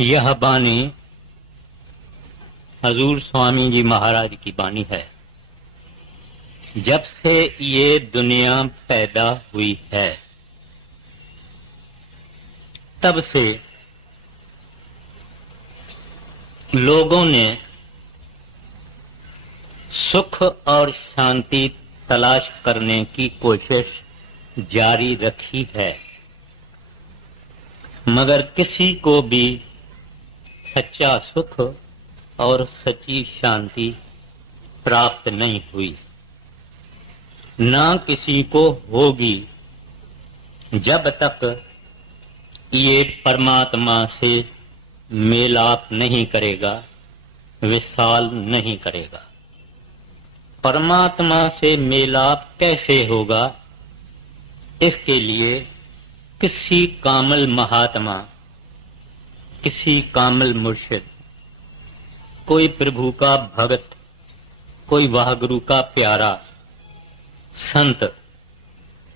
यह बानी हजूर स्वामी जी महाराज की बानी है। जब से ये दुनिया पैदा हुई है तब से लोगों ने सुख और शांति तलाश करने की कोशिश जारी रखी है, मगर किसी को भी सच्चा सुख और सच्ची शांति प्राप्त नहीं हुई, ना किसी को होगी जब तक ये परमात्मा से मेलाप नहीं करेगा, विशाल नहीं करेगा। परमात्मा से मेलाप कैसे होगा, इसके लिए किसी कामल महात्मा, किसी कामल मुर्शिद, कोई प्रभु का भगत, कोई वाहगुरु का प्यारा संत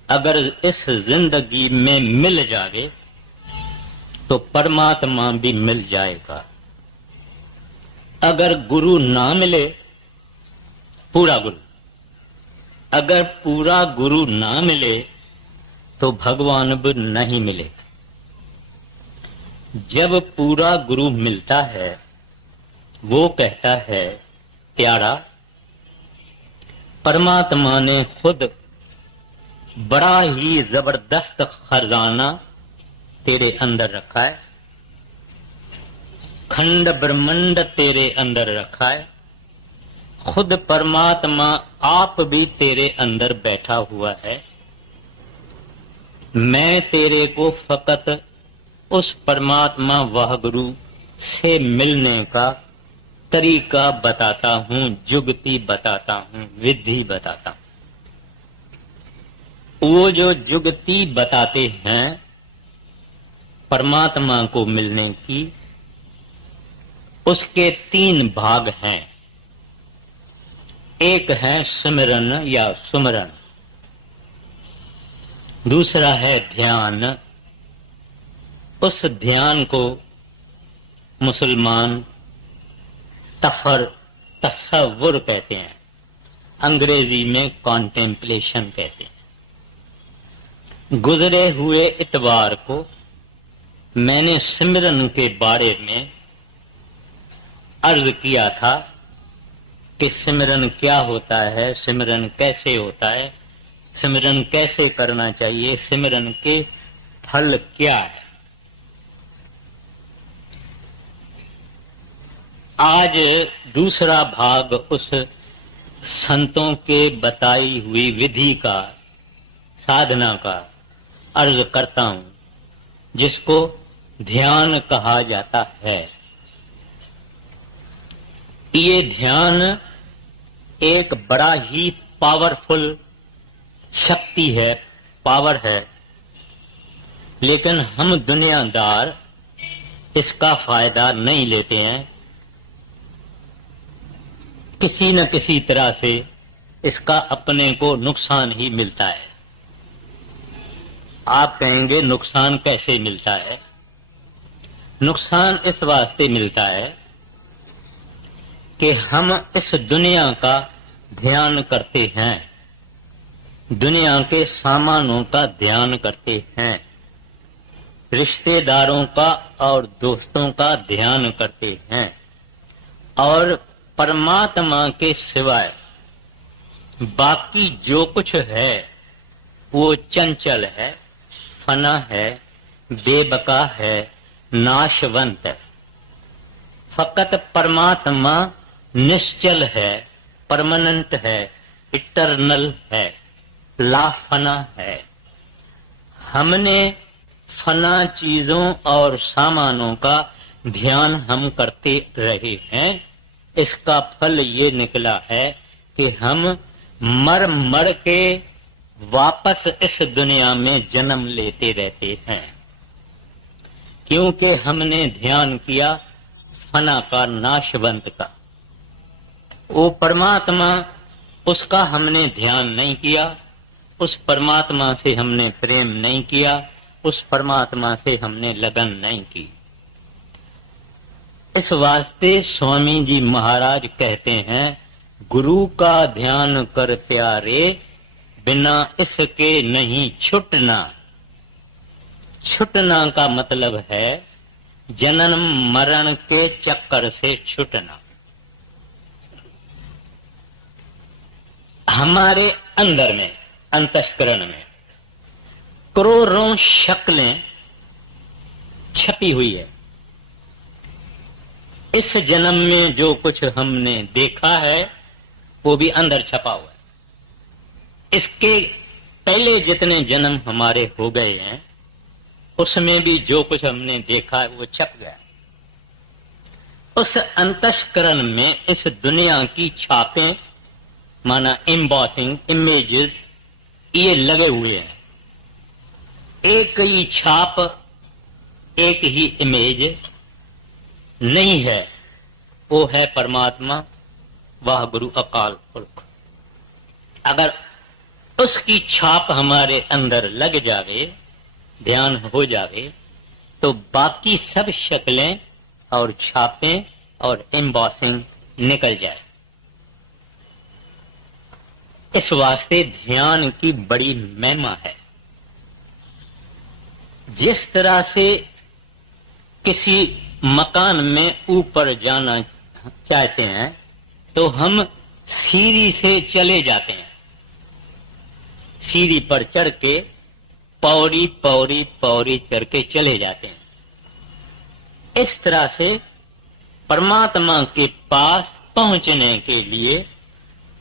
अगर इस जिंदगी में मिल जाए तो परमात्मा भी मिल जाएगा। अगर गुरु ना मिले, पूरा गुरु, अगर पूरा गुरु ना मिले तो भगवान भी नहीं मिलेगा। जब पूरा गुरु मिलता है वो कहता है, प्यारा, परमात्मा ने खुद बड़ा ही जबरदस्त खजाना तेरे अंदर रखा है, खंड ब्रह्मांड तेरे अंदर रखा है। खुद परमात्मा आप भी तेरे अंदर बैठा हुआ है। मैं तेरे को फकत उस परमात्मा वाहगुरु से मिलने का तरीका बताता हूं, जुगती बताता हूं, विधि बताता हूं। वो जो जुगती बताते हैं परमात्मा को मिलने की, उसके 3 भाग हैं। एक है सिमरन या सुमरन, दूसरा है ध्यान। उस ध्यान को मुसलमान तसव्वुर कहते हैं, अंग्रेजी में कॉन्टेम्पलेशन कहते हैं। गुजरे हुए इतवार को मैंने सिमरन के बारे में अर्ज किया था कि सिमरन क्या होता है, सिमरन कैसे होता है, सिमरन कैसे करना चाहिए, सिमरन के फल क्या है। आज दूसरा भाग उस संतों के बताई हुई विधि का, साधना का अर्ज करता हूं, जिसको ध्यान कहा जाता है। ये ध्यान एक बड़ा ही पावरफुल शक्ति है, पावर है, लेकिन हम दुनियादार इसका फायदा नहीं लेते हैं। किसी न किसी तरह से इसका अपने को नुकसान ही मिलता है। आप कहेंगे नुकसान कैसे मिलता है? नुकसान इस वास्ते मिलता है कि हम इस दुनिया का ध्यान करते हैं, दुनिया के सामानों का ध्यान करते हैं, रिश्तेदारों का और दोस्तों का ध्यान करते हैं, और परमात्मा के सिवाय बाकी जो कुछ है वो चंचल है, फना है, बेबका है, नाशवंत है। फकत परमात्मा निश्चल है, परमानेंट है, इटर्नल है, लाफना है। हमने फना चीजों और सामानों का ध्यान हम करते रहे हैं। इसका फल ये निकला है कि हम मर मर के वापस इस दुनिया में जन्म लेते रहते हैं, क्योंकि हमने ध्यान किया फना का, नाशवंत का। वो परमात्मा, उसका हमने ध्यान नहीं किया, उस परमात्मा से हमने प्रेम नहीं किया, उस परमात्मा से हमने लगन नहीं की। इस वास्ते स्वामी जी महाराज कहते हैं, गुरु का ध्यान कर प्यारे, बिना इसके नहीं छुटना। छुटना का मतलब है जन्म मरण के चक्कर से छुटना। हमारे अंदर में, अंतःकरण में करोड़ों शक्लें छपी हुई है। इस जन्म में जो कुछ हमने देखा है वो भी अंदर छपा हुआ है। इसके पहले जितने जन्म हमारे हो गए हैं उसमें भी जो कुछ हमने देखा है वो छप गया। उस अंतःकरण में इस दुनिया की छापें, माना एम्बॉसिंग, इमेजेस, ये लगे हुए हैं। एक ही छाप, एक ही इमेज नहीं है, वो है परमात्मा, वह गुरु अकाल पुरख। अगर उसकी छाप हमारे अंदर लग जावे, ध्यान हो जावे, तो बाकी सब शक्लें और छापें और एम्बॉसिंग निकल जाए। इस वास्ते ध्यान की बड़ी महिमा है। जिस तरह से किसी मकान में ऊपर जाना चाहते हैं तो हम सीढ़ी से चले जाते हैं, सीढ़ी पर चढ़ के पौड़ी पौड़ी पौड़ी चढ़ के चले जाते हैं। इस तरह से परमात्मा के पास पहुंचने के लिए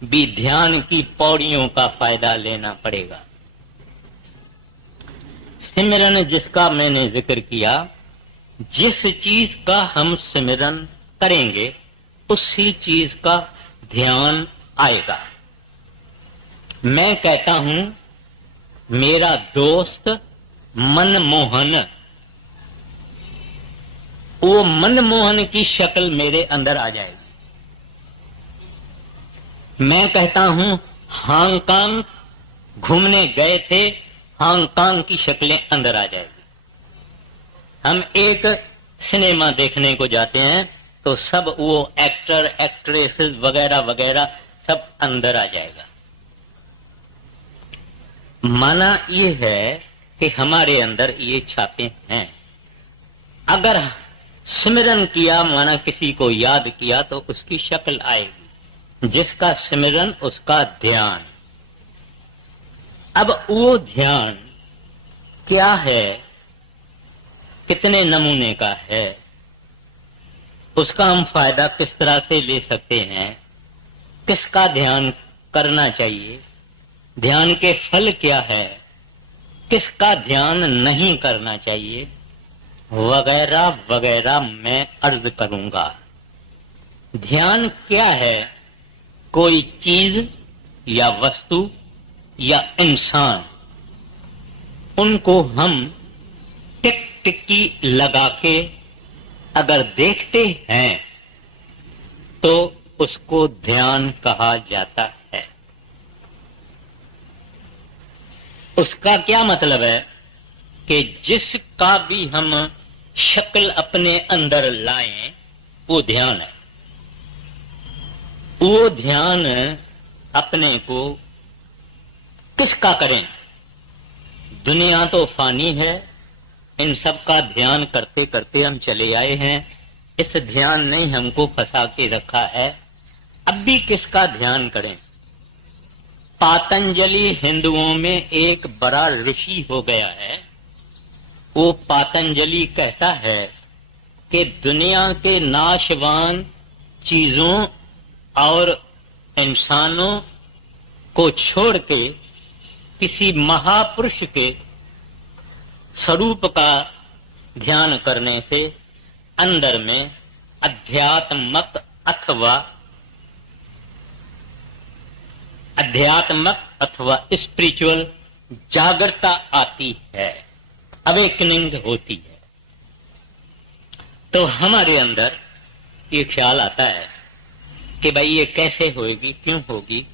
भी ध्यान की पौड़ियों का फायदा लेना पड़ेगा। सिमरन जिसका मैंने जिक्र किया, जिस चीज का हम सिमरन करेंगे उसी चीज का ध्यान आएगा। मैं कहता हूं मेरा दोस्त मनमोहन, वो मनमोहन की शक्ल मेरे अंदर आ जाएगी। मैं कहता हूं हांगकांग घूमने गए थे, हांगकांग की शक्लें अंदर आ जाएगी। हम एक सिनेमा देखने को जाते हैं तो सब वो एक्टर, एक्ट्रेसेस वगैरह वगैरह सब अंदर आ जाएगा। माना ये है कि हमारे अंदर ये छापे हैं। अगर सिमरन किया, माना किसी को याद किया, तो उसकी शक्ल आएगी। जिसका सिमरन उसका ध्यान। अब वो ध्यान क्या है, कितने नमूने का है, उसका हम फायदा किस तरह से ले सकते हैं, किसका ध्यान करना चाहिए, ध्यान के फल क्या है, किसका ध्यान नहीं करना चाहिए, वगैरह वगैरह मैं अर्ज करूंगा। ध्यान क्या है? कोई चीज या वस्तु या इंसान, उनको हम टिक टिक्की लगा के अगर देखते हैं तो उसको ध्यान कहा जाता है। उसका क्या मतलब है कि जिसका भी हम शक्ल अपने अंदर लाएं वो ध्यान है। वो ध्यान अपने को किसका करें? दुनिया तो फानी है, इन सब का ध्यान करते करते हम चले आए हैं। इस ध्यान ने हमको फंसा के रखा है। अब भी किसका ध्यान करें? पातंजलि हिंदुओं में एक बड़ा ऋषि हो गया है। वो पातंजलि कहता है कि दुनिया के नाशवान चीजों और इंसानों को छोड़ के किसी महापुरुष के स्वरूप का ध्यान करने से अंदर में आध्यात्मक अथवा स्पिरिचुअल जागृता आती है, अवेकनिंग होती है। तो हमारे अंदर ये ख्याल आता है कि भाई ये कैसे होगी, क्यों होगी।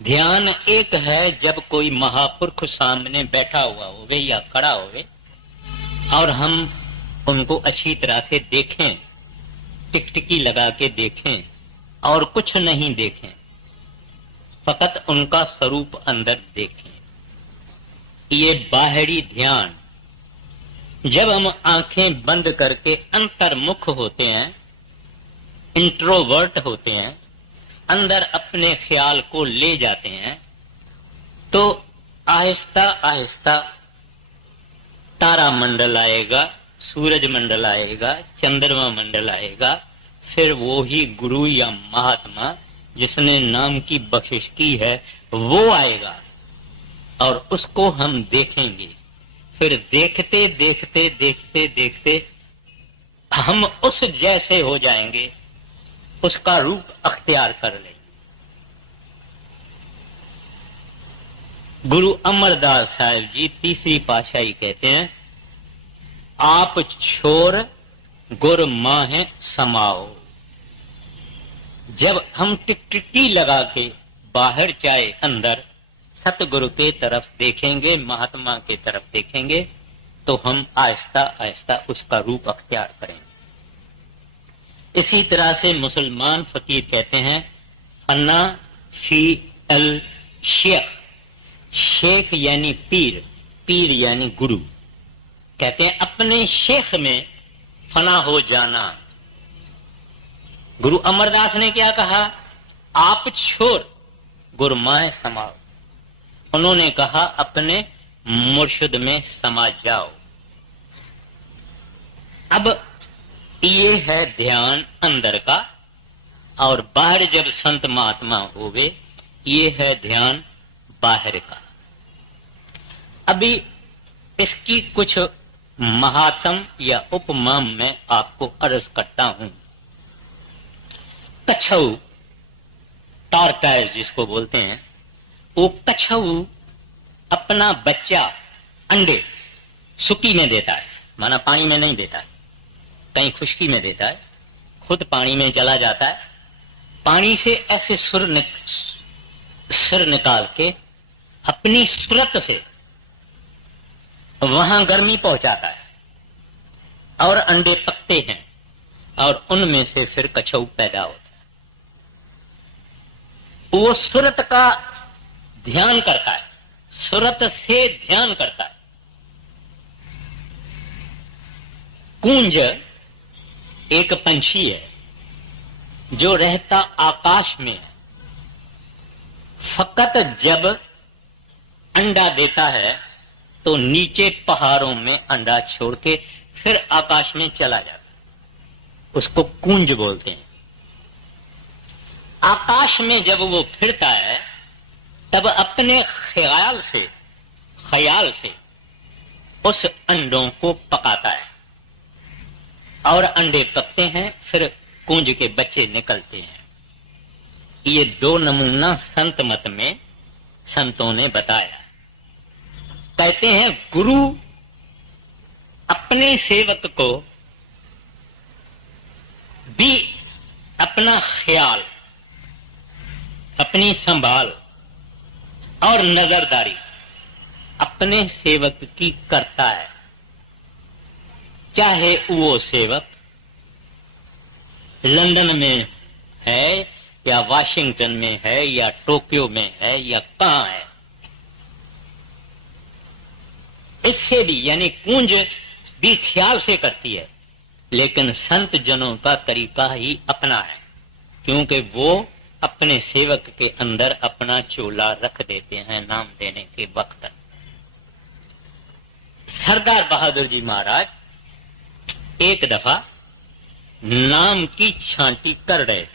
ध्यान एक है जब कोई महापुरुष सामने बैठा हुआ होवे या खड़ा होवे और हम उनको अच्छी तरह से देखें टिकटिकी लगा के देखें और कुछ नहीं देखें, फकत उनका स्वरूप अंदर देखें। ये बाहरी ध्यान, जब हम आंखें बंद करके अंतर्मुख होते हैं, इंट्रोवर्ट होते हैं, अंदर अपने ख्याल को ले जाते हैं, तो आहिस्ता आहिस्ता तारा मंडल आएगा, सूरज मंडल आएगा, चंद्रमा मंडल आएगा, फिर वो ही गुरु या महात्मा जिसने नाम की बख्शिश की है वो आएगा और उसको हम देखेंगे। फिर देखते देखते देखते देखते हम उस जैसे हो जाएंगे, उसका रूप अख्तियार कर लेंगे। गुरु अमरदास साहिब जी तीसरी पातशाही कहते हैं, आप छोर गुर माहे समाओ। जब हम टिकटिकी लगा के बाहर जाए अंदर सतगुरु के तरफ देखेंगे, महात्मा के तरफ देखेंगे, तो हम आहिस्ता आहिस्ता उसका रूप अख्तियार करेंगे। इसी तरह से मुसलमान फकीर कहते हैं, फन्ना फी अल शेख, शेख यानी पीर, पीर यानी गुरु। कहते हैं अपने शेख में फना हो जाना। गुरु अमरदास ने क्या कहा? आप छोर गुरमाए समाओ। उन्होंने कहा अपने मुर्शिद में समा जाओ। अब ये है ध्यान अंदर का, और बाहर जब संत महात्मा होवे ये है ध्यान बाहर का। अभी इसकी कुछ महात्म या उपमा मैं आपको अर्ज करता हूं। कछऊ, टॉर्टाइज जिसको बोलते हैं, वो कछऊ अपना बच्चा अंडे सुकी में देता है, माना पानी में नहीं देता है, कहीं खुश्की में देता है, खुद पानी में चला जाता है, पानी से ऐसे सिर निकाल के अपनी सूरत से वहां गर्मी पहुंचाता है और अंडे पकते हैं और उनमें से फिर कछऊ पैदा होता है। वो सूरत का ध्यान करता है, सूरत से ध्यान करता है। कूंज एक पंछी है जो रहता आकाश में है, फकत जब अंडा देता है तो नीचे पहाड़ों में अंडा छोड़ के फिर आकाश में चला जाता है, उसको कूंज बोलते हैं। आकाश में जब वो फिरता है तब अपने ख्याल से उस अंडों को पकाता है और अंडे पकते हैं, फिर कूंज के बच्चे निकलते हैं। ये दो नमूना संत मत में संतों ने बताया। कहते हैं गुरु अपने सेवक को भी अपना ख्याल, अपनी संभाल और नजरदारी अपने सेवक की करता है, चाहे वो सेवक लंदन में है या वाशिंगटन में है या टोक्यो में है या कहां है। इससे भी यानी कूंज भी ख्याल से करती है, लेकिन संत जनों का तरीका ही अपना है, क्योंकि वो अपने सेवक के अंदर अपना चोला रख देते हैं नाम देने के वक्त। सरदार बहादुर जी महाराज एक दफा नाम की छांटी कर रहे थे।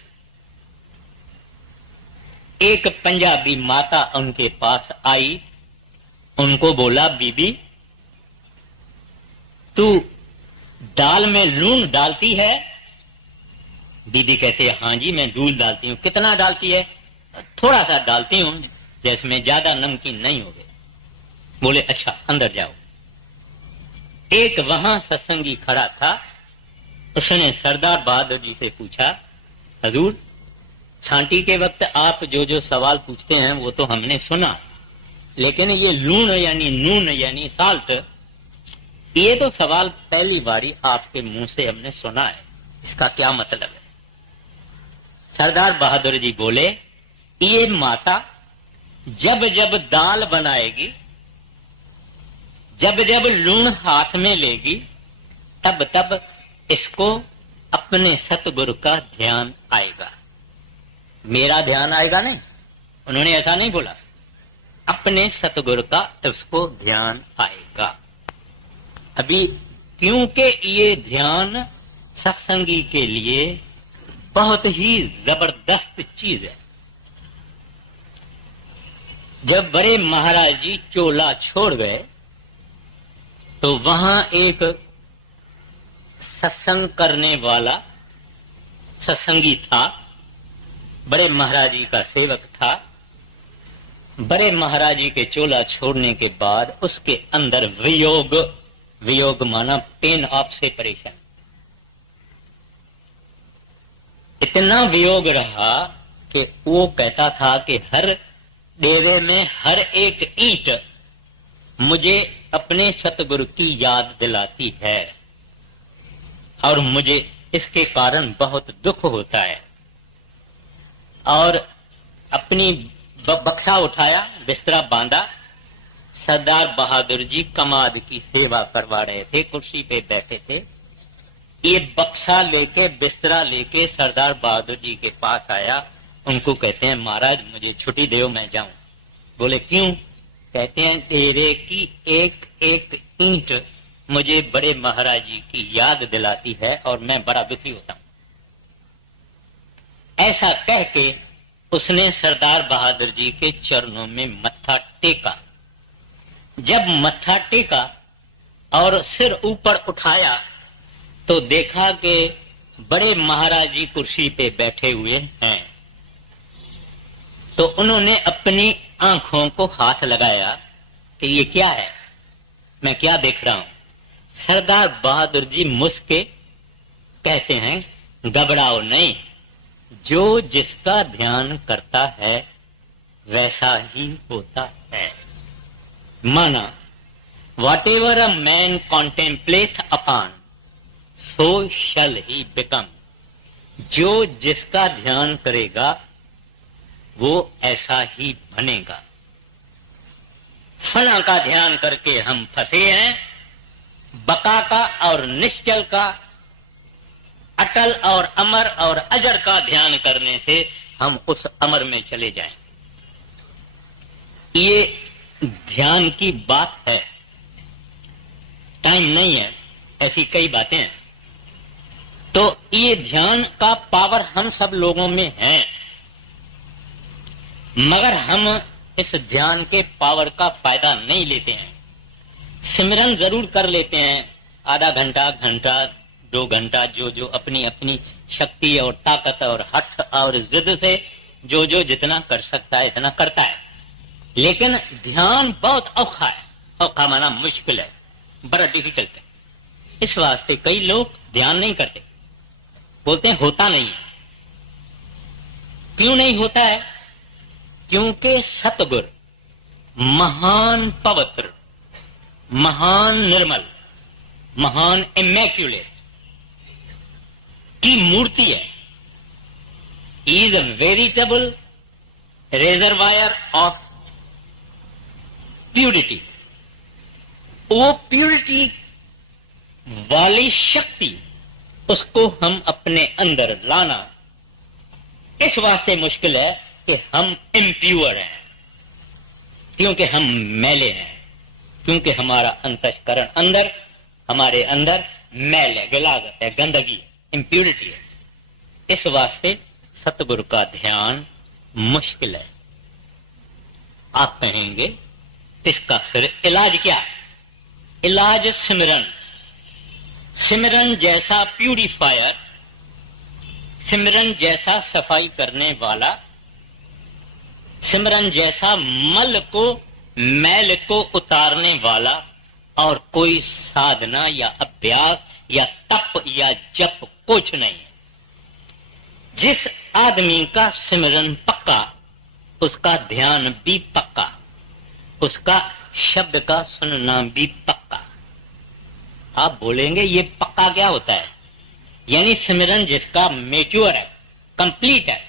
एक पंजाबी माता उनके पास आई, उनको बोला, बीबी तू दाल में लून डालती है? दीदी कहते हैं हाँ जी मैं दूध डालती हूँ। कितना डालती है? थोड़ा सा डालती हूँ, जिसमें ज्यादा नमकीन नहीं हो गए। बोले अच्छा अंदर जाओ। एक वहां सत्संगी खड़ा था, उसने सरदार बहादुर जी से पूछा, हजूर छांटी के वक्त आप जो जो सवाल पूछते हैं वो तो हमने सुना, लेकिन ये लूण यानी नून यानी साल्ट, ये तो सवाल पहली बारी आपके मुंह से हमने सुना है। इसका क्या मतलब है? सरदार बहादुर जी बोले, ये माता जब जब दाल बनाएगी, जब जब लूण हाथ में लेगी, तब तब इसको अपने सतगुरु का ध्यान आएगा। मेरा ध्यान आएगा नहीं, उन्होंने ऐसा नहीं बोला, अपने सतगुरु का उसको ध्यान आएगा। अभी क्योंकि ये ध्यान सत्संगी के लिए बहुत ही जबरदस्त चीज है। जब बड़े महाराज जी चोला छोड़ गए तो वहां एक सत्संग करने वाला सत्संगी था, बड़े महाराज जी का सेवक था। बड़े महाराज जी के चोला छोड़ने के बाद उसके अंदर वियोग, वियोग माना पेन ऑफ सेपरेशन, इतना वियोग रहा कि वो कहता था कि हर डेरे में हर एक ईंट मुझे अपने सतगुरु की याद दिलाती है और मुझे इसके कारण बहुत दुख होता है। और अपनी बक्सा उठाया, बिस्तरा बांधा, सरदार बहादुर जी कमाद की सेवा करवा रहे थे, कुर्सी पे बैठे थे। ये बक्सा लेके, बिस्तरा लेके सरदार बहादुर जी के पास आया। उनको कहते हैं, महाराज मुझे छुट्टी दो, मैं जाऊं। बोले क्यों? कहते हैं, डेरे की एक एक ईंट मुझे बड़े महाराज जी की याद दिलाती है और मैं बड़ा दुखी होता हूं। ऐसा कह के उसने सरदार बहादुर जी के चरणों में मत्था टेका। जब मत्था टेका और सिर ऊपर उठाया तो देखा कि बड़े महाराज जी कुर्सी पे बैठे हुए हैं। तो उन्होंने अपनी आंखों को हाथ लगाया कि ये क्या है, मैं क्या देख रहा हूं। सरदार बहादुर जी मुस्के कहते हैं, घबराओ नहीं, जो जिसका ध्यान करता है वैसा ही होता है। माना, whatever a man contemplate upon so shall he become. जो जिसका ध्यान करेगा वो ऐसा ही बनेगा। फना का ध्यान करके हम फंसे हैं, बका का और निश्चल का, अटल और अमर और अजर का ध्यान करने से हम उस अमर में चले जाएं। ये ध्यान की बात है, टाइम नहीं है, ऐसी कई बातें हैं। तो ये ध्यान का पावर हम सब लोगों में है, मगर हम इस ध्यान के पावर का फायदा नहीं लेते हैं। सिमरन जरूर कर लेते हैं, आधा घंटा, घंटा, 2 घंटा, जो जो अपनी अपनी शक्ति और ताकत और हठ और जिद से जो जो जितना कर सकता है इतना करता है। लेकिन ध्यान बहुत औखा है, औखा माना मुश्किल है, बड़ा डिफिकल्ट है। इस वास्ते कई लोग ध्यान नहीं करते, बोलते हैं होता नहीं है। क्यों नहीं होता है? क्योंकि सतगुर महान पवित्र, महान निर्मल, महान इमैक्युलेट की मूर्ति है। Is a veritable reservoir of purity. वो प्यूरिटी वाली शक्ति, उसको हम अपने अंदर लाना इस वास्ते मुश्किल है कि हम इम्प्योर हैं, क्योंकि हम मैले हैं, क्योंकि हमारा अंतःकरण अंदर, हमारे अंदर मैल है, गिलागत है, गंदगी है, इम्प्योरिटी है। इस वास्ते सतगुरु का ध्यान मुश्किल है। आप कहेंगे इसका फिर इलाज क्या है? इलाज सिमरन। सिमरन जैसा प्यूरिफायर, सिमरन जैसा सफाई करने वाला, सिमरन जैसा मल को, मैल को उतारने वाला और कोई साधना या अभ्यास या तप या जप कुछ नहीं है। जिस आदमी का सिमरन पक्का, उसका ध्यान भी पक्का, उसका शब्द का सुनना भी पक्का। आप बोलेंगे ये पक्का क्या होता है? यानी सिमरन जिसका मेच्योर है, कंप्लीट है,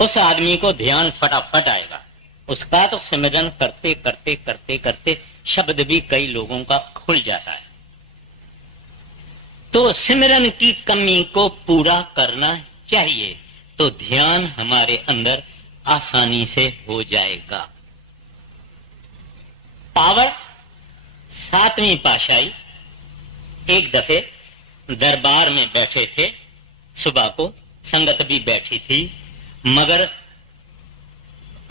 उस आदमी को ध्यान फटाफट आएगा। उसका तो सिमरन करते करते करते करते शब्द भी कई लोगों का खुल जाता है। तो सिमरन की कमी को पूरा करना चाहिए तो ध्यान हमारे अंदर आसानी से हो जाएगा। पावर सातवीं पातशाही एक दफे दरबार में बैठे थे, सुबह को संगत भी बैठी थी, मगर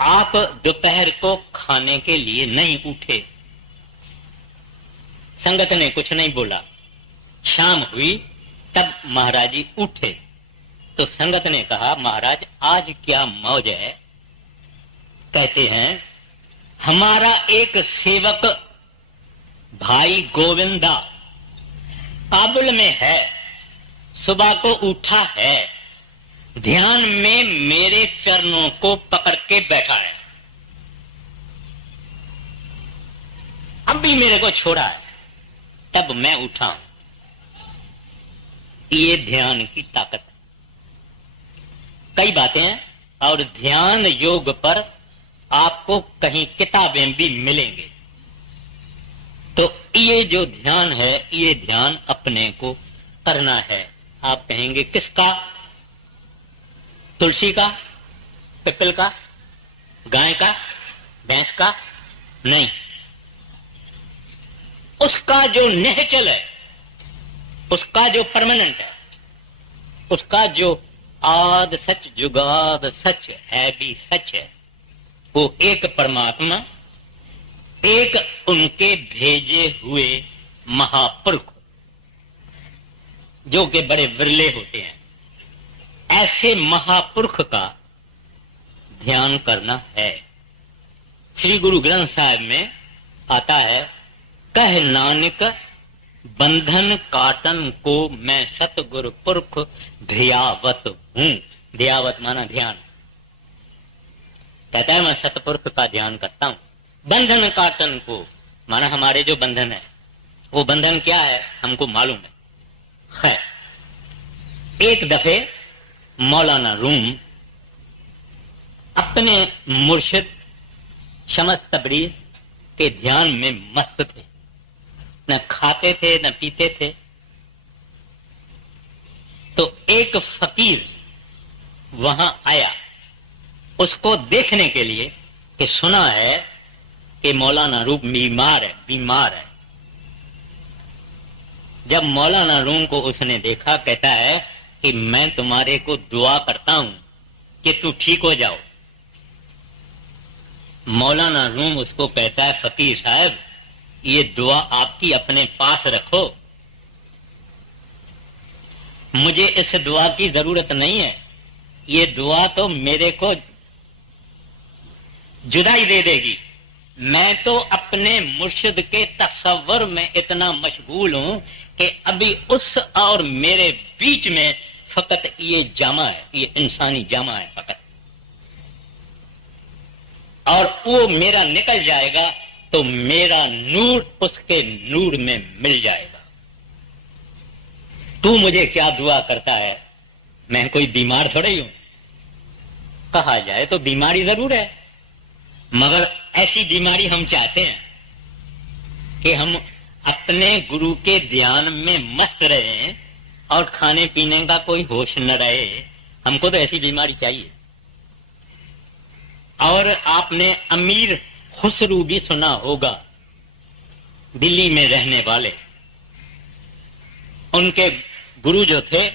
आप दोपहर को खाने के लिए नहीं उठे। संगत ने कुछ नहीं बोला। शाम हुई तब महाराज जी उठे तो संगत ने कहा, महाराज आज क्या मौज है? कहते हैं, हमारा एक सेवक भाई गोविंदा काबुल में है, सुबह को उठा है, ध्यान में मेरे चरणों को पकड़ के बैठा है, अब भी मेरे को छोड़ा है, तब मैं उठा हूं। ये ध्यान की ताकत। कई बातें हैं और ध्यान योग पर आपको कहीं किताबें भी मिलेंगे। तो ये जो ध्यान है, ये ध्यान अपने को करना है। आप कहेंगे किसका? तुलसी का, पिपल का, गाय का, भैंस का? नहीं, उसका जो निश्चल है, उसका जो परमानेंट है, उसका जो आद सच जुगाद सच है भी सच है, वो एक परमात्मा, एक उनके भेजे हुए महापुरुष जो कि बड़े विरले होते हैं, ऐसे महापुरुष का ध्यान करना है। श्री गुरु ग्रंथ साहिब में आता है, कह नानक बंधन काटन को मैं सतगुरु पुरख ध्यावत हूं। ध्यावत माना ध्यान। कहता है मैं सतपुरुष का ध्यान करता हूं। बंधन काटन को माना हमारे जो बंधन है, वो बंधन क्या है हमको मालूम है। एक दफे मौलाना रूम अपने मुर्शिद शमस तबरीज के ध्यान में मस्त थे, न खाते थे न पीते थे। तो एक फकीर वहां आया उसको देखने के लिए कि सुना है कि मौलाना रूम बीमार है। जब मौलाना रूम को उसने देखा, कहता है कि मैं तुम्हारे को दुआ करता हूं कि तू ठीक हो जाओ। मौलाना रूम उसको कहता है, फकीर साहब ये दुआ आपकी अपने पास रखो, मुझे इस दुआ की जरूरत नहीं है। ये दुआ तो मेरे को जुदाई दे देगी। मैं तो अपने मुर्शिद के तस्वर में इतना मशगूल हूं कि अभी उस और मेरे बीच में फकत ये जामा है, ये इंसानी जामा है फकत, और वो मेरा निकल जाएगा तो मेरा नूर उसके नूर में मिल जाएगा। तू मुझे क्या दुआ करता है? मैं कोई बीमार थोड़ा ही हूं। कहा जाए तो बीमारी जरूर है, मगर ऐसी बीमारी हम चाहते हैं कि हम अपने गुरु के ध्यान में मस्त रहे और खाने पीने का कोई होश न रहे। हमको तो ऐसी बीमारी चाहिए। और आपने अमीर खुसरू भी सुना होगा, दिल्ली में रहने वाले। उनके गुरु जो थे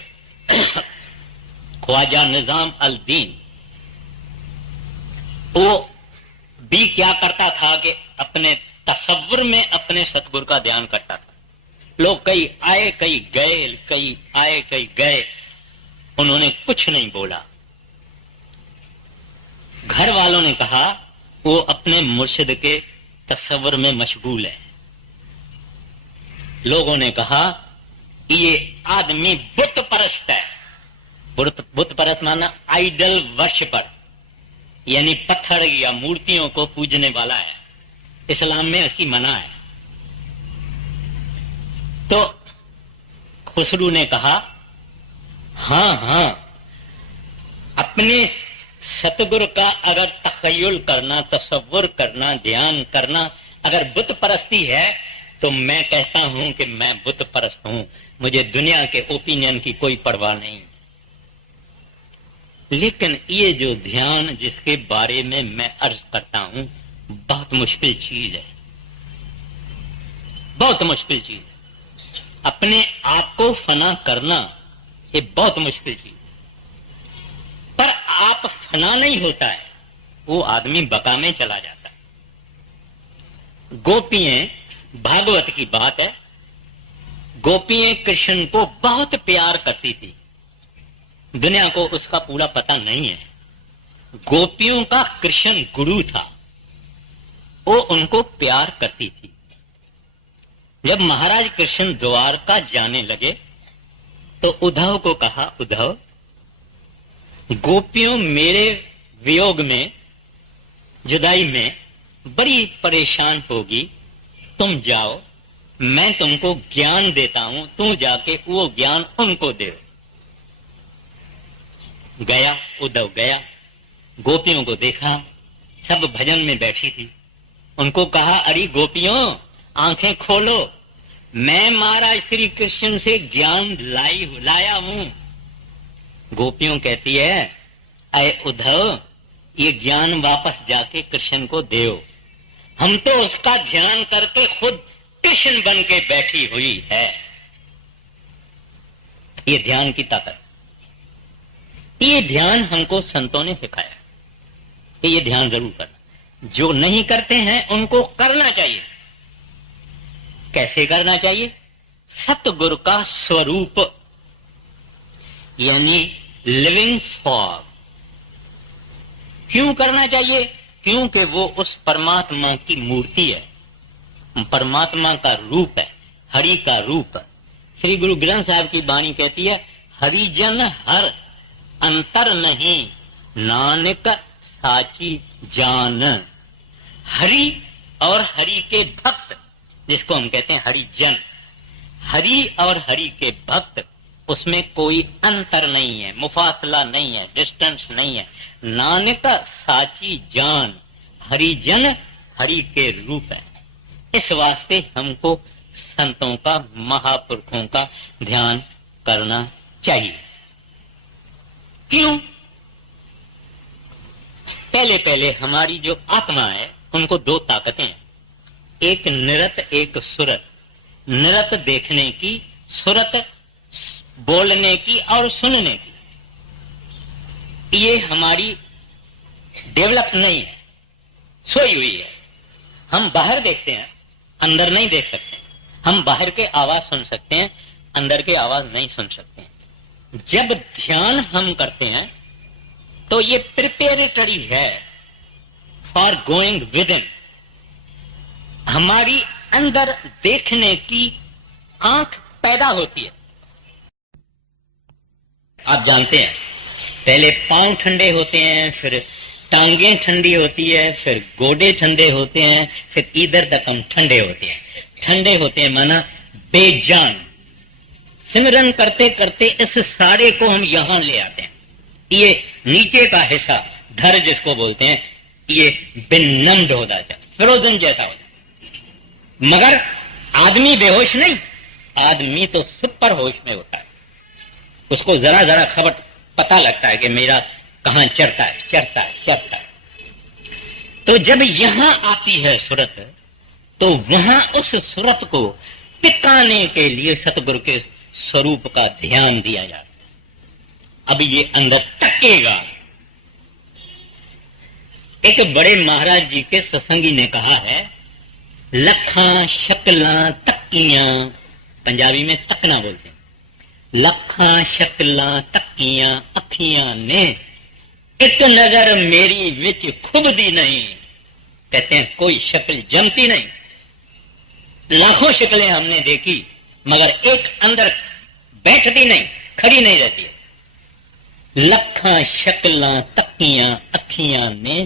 ख्वाजा निजाम अल दीन, वो भी क्या करता था कि अपने तसव्वुर में अपने सतगुरु का ध्यान करता था। लोग कई आए कई गए, कई आए कई गए, उन्होंने कुछ नहीं बोला। घर वालों ने कहा वो अपने मुर्शिद के तसव्वुर में मशगूल है। लोगों ने कहा ये आदमी बुत परस्त है। बुत परस्त माना आइडल वर्शिपर, यानी पत्थर या मूर्तियों को पूजने वाला है। इस्लाम में इसकी मना है। तो खुसरू ने कहा, हाँ हाँ, अपने सतगुरु का अगर तखय्युल करना, तसव्वुर करना, ध्यान करना अगर बुत परस्ती है तो मैं कहता हूं कि मैं बुत परस्त हूं, मुझे दुनिया के ओपिनियन की कोई परवाह नहीं। लेकिन ये जो ध्यान जिसके बारे में मैं अर्ज करता हूं, बहुत मुश्किल चीज है, बहुत मुश्किल चीज है। अपने आप को फना करना ये बहुत मुश्किल चीज है। पर आप फना नहीं होता है, वो आदमी बका में चला जाता है। गोपियां, भागवत की बात है, गोपियां कृष्ण को बहुत प्यार करती थी। दुनिया को उसका पूरा पता नहीं है। गोपियों का कृष्ण गुरु था, वो उनको प्यार करती थी। जब महाराज कृष्ण द्वारका जाने लगे तो उद्धव को कहा, उद्धव, गोपियों मेरे वियोग में, जुदाई में बड़ी परेशान होगी, तुम जाओ, मैं तुमको ज्ञान देता हूं, तू जाके वो ज्ञान उनको दे। गया, उद्धव गया, गोपियों को देखा, सब भजन में बैठी थी। उनको कहा, अरे गोपियों आंखें खोलो, मैं महाराज श्री कृष्ण से ज्ञान लाया हूं। गोपियों कहती है, अरे उद्धव, ये ज्ञान वापस जाके कृष्ण को देओ, हम तो उसका ध्यान करके खुद कृष्ण बन के बैठी हुई है। ये ध्यान की ताकत, ये ध्यान हमको संतों ने सिखाया कि ये ध्यान जरूर करना। जो नहीं करते हैं उनको करना चाहिए। कैसे करना चाहिए? सतगुरु का स्वरूप यानी लिविंग फॉर्म। क्यों करना चाहिए? क्योंकि वो उस परमात्मा की मूर्ति है, परमात्मा का रूप है, हरि का रूप है। श्री गुरु ग्रंथ साहब की वाणी कहती है, हरिजन हर अंतर नहीं, नानक साची जान। हरि और हरि के भक्त, जिसको हम कहते हैं हरिजन, हरि और हरि के भक्त, उसमें कोई अंतर नहीं है, मुफासला नहीं है, डिस्टेंस नहीं है। नानक साची जान, हरिजन हरि के रूप है। इस वास्ते हमको संतों का, महापुरुषों का ध्यान करना चाहिए। क्यों? पहले पहले हमारी जो आत्मा है उनको दो ताकतें हैं, एक निरत एक सुरत। निरत देखने की, सुरत बोलने की और सुनने की। ये हमारी डेवलप नहीं है, सोई हुई है। हम बाहर देखते हैं, अंदर नहीं देख सकते। हम बाहर के आवाज सुन सकते हैं, अंदर के आवाज नहीं सुन सकते हैं। जब ध्यान हम करते हैं तो ये प्रिपेरेटरी है फॉर गोइंग विद इन। हमारी अंदर देखने की आंख पैदा होती है। आप जानते हैं, पहले पांव ठंडे होते हैं, फिर टांगें ठंडी होती है, फिर गोडे ठंडे होते हैं, फिर इधर तक हम ठंडे होते हैं। ठंडे होते हैं माना बेजान। सिमरन करते करते इस सारे को हम यहां ले आते हैं। ये नीचे का हिस्सा, धर जिसको बोलते हैं, ये बेनम्ड हो जाता है, फ्रोजन जैसा हो जाता है। मगर आदमी बेहोश नहीं, आदमी तो सुपर होश में होता है। उसको जरा जरा खबर पता लगता है कि मेरा कहां चढ़ता है, चढ़ता है, चढ़ता है। तो जब यहां आती है सूरत, तो वहां उस सूरत को टिकाने के लिए सतगुरु के स्वरूप का ध्यान दिया जाता है। अब ये अंदर टकेगा। एक बड़े महाराज जी के सत्संगी ने कहा है, लखा शकला तक्कियां, पंजाबी में तकना बोलते हैं, लखा शकला तक्कियां अखियां ने एक नजर मेरी विच खुबदी नहीं। कहते हैं कोई शक्ल जमती नहीं, लाखों शक्लें हमने देखी मगर एक अंदर बैठती नहीं, खड़ी नहीं रहती है। लखा शकला तक्कियां अखियां ने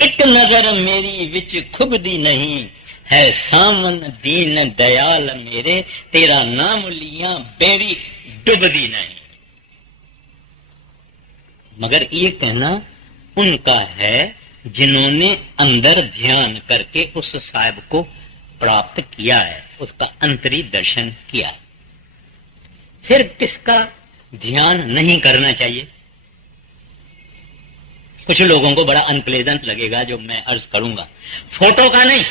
एक नजर मेरी विच खुबदी नहीं, है सावन दीन दयाल मेरे, तेरा नाम लिया बेड़ी डुबदी नहीं। मगर ये कहना उनका है जिन्होंने अंदर ध्यान करके उस साहिब को प्राप्त किया है, उसका अंतरी दर्शन किया। फिर किसका ध्यान नहीं करना चाहिए? कुछ लोगों को बड़ा अनप्लेजेंट लगेगा जो मैं अर्ज करूंगा। फोटो का नहीं,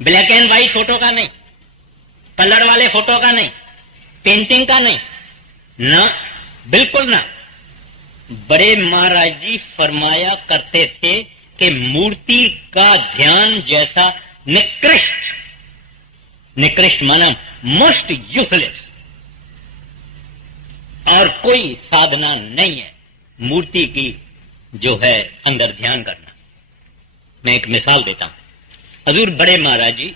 ब्लैक एंड व्हाइट फोटो का नहीं, कलर वाले फोटो का नहीं, पेंटिंग का नहीं, ना, बिल्कुल ना। बड़े महाराज जी फरमाया करते थे कि मूर्ति का ध्यान जैसा निकृष्ट, निकृष्ट माना मोस्ट यूजलेस, और कोई साधना नहीं है मूर्ति की जो है अंदर ध्यान करना। मैं एक मिसाल देता हूं। हजूर बड़े महाराज जी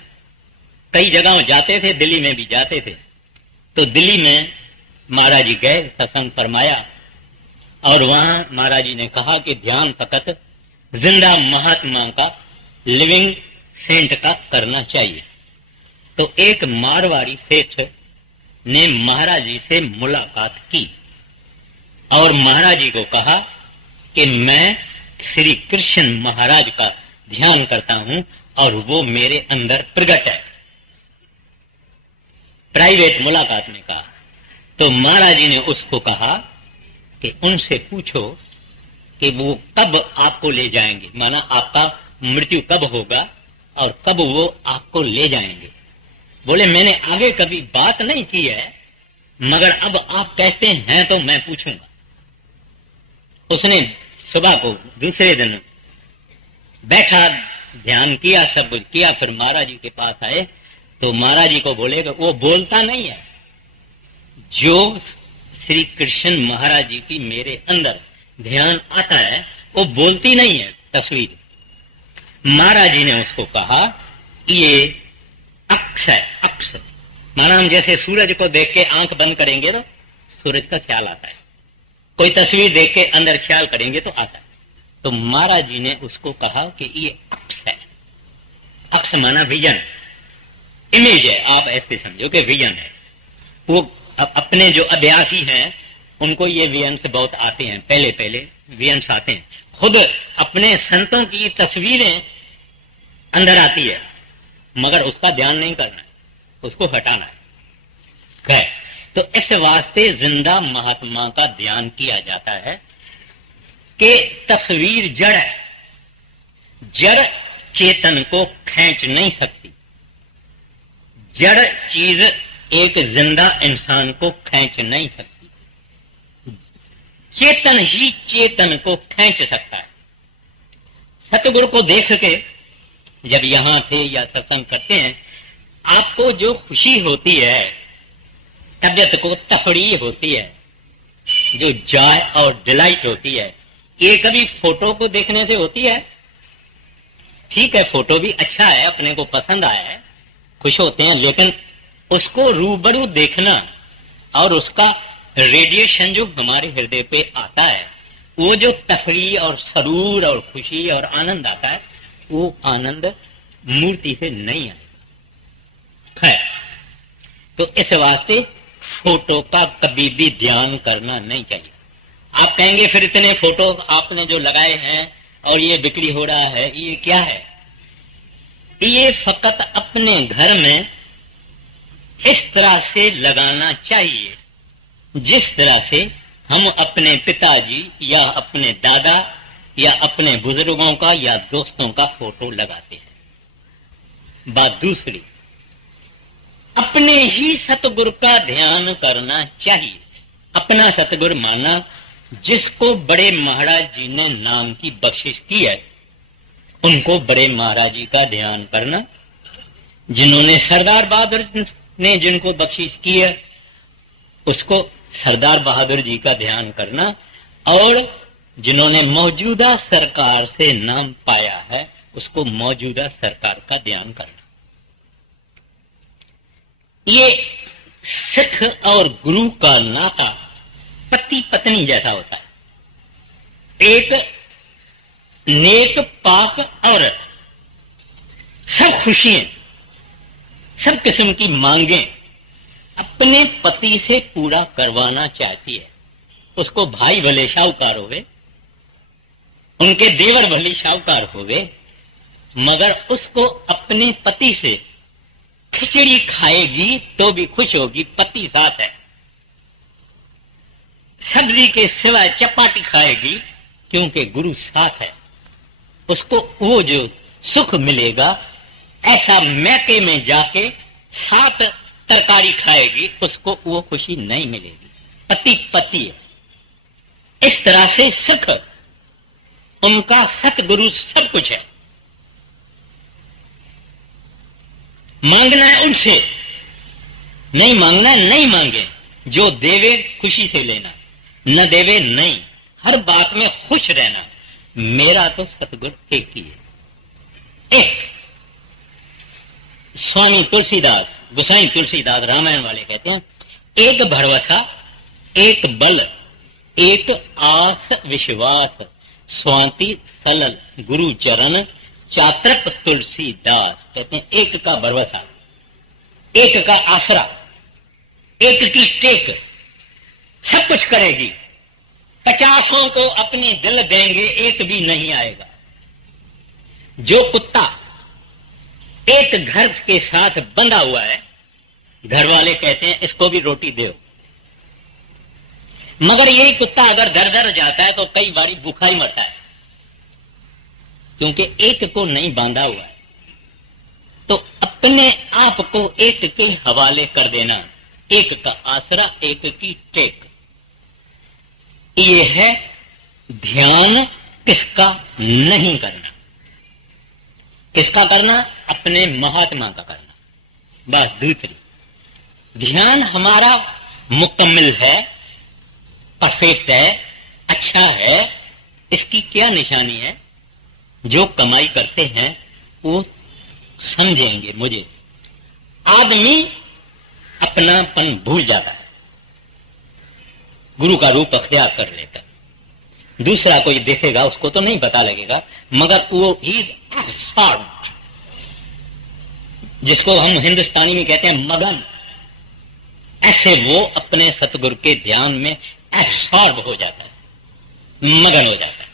कई जगहों जाते थे, दिल्ली में भी जाते थे। तो दिल्ली में महाराज जी गए, सत्संग फरमाया, और वहां महाराज जी ने कहा कि ध्यान फकत जिंदा महात्मा का, लिविंग सेंट का करना चाहिए। तो एक मारवाड़ी सेठ ने महाराज जी से मुलाकात की और महाराज जी को कहा कि मैं श्री कृष्ण महाराज का ध्यान करता हूं और वो मेरे अंदर प्रकट है। प्राइवेट मुलाकात में कहा। तो महाराज जी ने उसको कहा कि उनसे पूछो कि वो कब आपको ले जाएंगे, माना आपका मृत्यु कब होगा और कब वो आपको ले जाएंगे। बोले मैंने आगे कभी बात नहीं की है, मगर अब आप कहते हैं तो मैं पूछूंगा। उसने सुबह को दूसरे दिन बैठा, ध्यान किया, सब कुछ किया, फिर महाराज जी के पास आए तो महाराज जी को बोले कि वो बोलता नहीं है। जो श्री कृष्ण महाराज जी की मेरे अंदर ध्यान आता है वो बोलती नहीं है तस्वीर। महाराज जी ने उसको कहा ये अक्ष है, अक्ष माना हम जैसे सूरज को देख के आंख बंद करेंगे तो सूरज का ख्याल आता है, कोई तस्वीर देख के अंदर ख्याल करेंगे तो आता है। तो महाराज जी ने उसको कहा कि ये अक्ष है। अक्ष माना विजन, इमेज है, आप ऐसे समझो कि विजन है। वो अपने जो अभ्यासी हैं उनको ये विजन से बहुत आते हैं, पहले पहले विजन आते हैं। खुद अपने संतों की तस्वीरें अंदर आती है, मगर उसका ध्यान नहीं करना है, उसको हटाना है। तो इस वास्ते जिंदा महात्मा का ध्यान किया जाता है कि तस्वीर जड़ है, जड़ चेतन को खींच नहीं सकती। जड़ चीज एक जिंदा इंसान को खींच नहीं सकती, चेतन ही चेतन को खींच सकता है। सतगुरु को देख के जब यहां थे या सत्संग करते हैं, आपको जो खुशी होती है, तबियत को तफरीह होती है, जो जॉय और डिलाइट होती है, ये कभी फोटो को देखने से होती है? ठीक है, फोटो भी अच्छा है, अपने को पसंद आया है, खुश होते हैं, लेकिन उसको रूबरू देखना और उसका रेडिएशन जो हमारे हृदय पे आता है, वो जो तफरीह और सरूर और खुशी और आनंद आता है, वो आनंद मूर्ति से नहीं आएगा। है तो इस वास्ते फोटो का कभी भी ध्यान करना नहीं चाहिए। आप कहेंगे फिर इतने फोटो आपने जो लगाए हैं और ये बिक्री हो रहा है, ये क्या है? ये फकत अपने घर में इस तरह से लगाना चाहिए जिस तरह से हम अपने पिताजी या अपने दादा या अपने बुजुर्गों का या दोस्तों का फोटो लगाते हैं। बात दूसरी, अपने ही सतगुरु का ध्यान करना चाहिए। अपना सतगुरु माना जिसको बड़े महाराज जी ने नाम की बख्शिश की है, उनको बड़े महाराज जी का ध्यान करना। जिन्होंने सरदार बहादुर ने जिनको बख्शिश की है, उसको सरदार बहादुर जी का ध्यान करना, और जिन्होंने मौजूदा सरकार से नाम पाया है, उसको मौजूदा सरकार का ध्यान करना। ये सिख और गुरु का नाता पति पत्नी जैसा होता है। एक नेक पाक औरत सब खुशियां, सब किस्म की मांगें अपने पति से पूरा करवाना चाहती है। उसको भाई भले शाहूकार होवे, उनके देवर भले शाहूकार होवे, मगर उसको अपने पति से खिचड़ी खाएगी तो भी खुश होगी, पति साथ है। सब्जी के सिवाय चपाती खाएगी क्योंकि गुरु साथ है। उसको वो जो सुख मिलेगा, ऐसा मैके में जाके साथ तरकारी खाएगी, उसको वो खुशी नहीं मिलेगी। पति पति है। इस तरह से सुख उनका, सतगुरु सब कुछ है। मांगना है उनसे, नहीं मांगना है नहीं मांगे, जो देवे खुशी से लेना, न देवे नहीं, हर बात में खुश रहना। मेरा तो सतगुरु एक ही है। एक स्वामी तुलसीदास, गोसाई तुलसीदास रामायण वाले कहते हैं, एक भरवसा, एक बल, एक आस विश्वास, स्वाति सलल गुरु चरण, चात्रप तुलसीदास। कहते हैं एक का भरवसा, एक का आसरा, एक की टेक, सब कुछ करेगी। 50 को अपनी दिल देंगे, एक भी नहीं आएगा। जो कुत्ता एक घर के साथ बंधा हुआ है, घर वाले कहते हैं इसको भी रोटी दो, मगर यही कुत्ता अगर दर दर जाता है तो कई बारी भूखा ही मरता है, क्योंकि एक को नहीं बांधा हुआ है। तो अपने आप को एक के हवाले कर देना, एक का आसरा, एक की टेक। ये है ध्यान किसका नहीं करना। किसका करना? अपने महात्मा का करना। बस दूसरी, ध्यान हमारा मुकम्मल है, परफेक्ट है, अच्छा है। इसकी क्या निशानी है? जो कमाई करते हैं वो समझेंगे मुझे। आदमी अपनापन भूल जाता है, गुरु का रूप अख्तियार कर लेता है। दूसरा कोई देखेगा उसको तो नहीं पता लगेगा, मगर वो इज एब्सॉर्ब्ड, जिसको हम हिंदुस्तानी में कहते हैं मगन। ऐसे वो अपने सतगुरु के ध्यान में एब्सॉर्ब हो जाता है, मगन हो जाता है।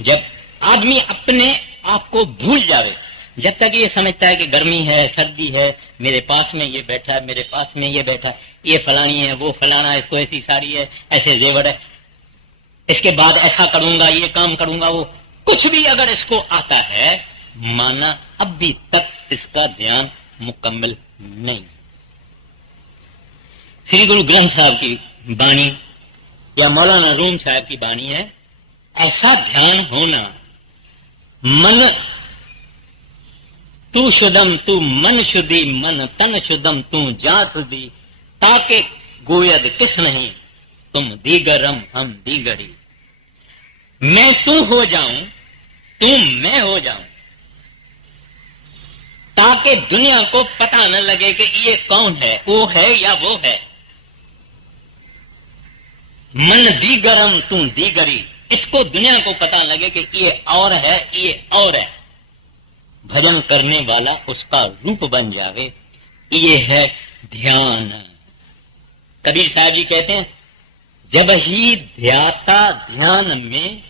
जब आदमी अपने आप को भूल जावे, जब तक ये समझता है कि गर्मी है, सर्दी है, मेरे पास में ये बैठा है, मेरे पास में ये बैठा है, ये फलानी है, वो फलाना, इसको ऐसी साड़ी है, ऐसे जेवर है, इसके बाद ऐसा करूंगा, ये काम करूंगा, वो कुछ भी अगर इसको आता है, माना अभी तक इसका ध्यान मुकम्मल नहीं। श्री गुरु ग्रंथ साहब की बाणी या मौलाना रूम साहब की बाणी है, ऐसा ध्यान होना, मन तू शुद्धम तू मन शुद्धि, मन तन शुद्धम तू जात शुद्धि, ताके गोयद किस नहीं तुम दीगरम हम दीगरी। मैं तू हो जाऊं, तू मैं हो जाऊं, ताकि दुनिया को पता न लगे कि ये कौन है, वो है या वो है। मन दीगरम तू दीगरी, इसको दुनिया को पता लगे कि ये और है, ये और है। भजन करने वाला उसका रूप बन जावे, ये है ध्यान। कबीर साहब जी कहते हैं, जब ही ध्याता ध्यान में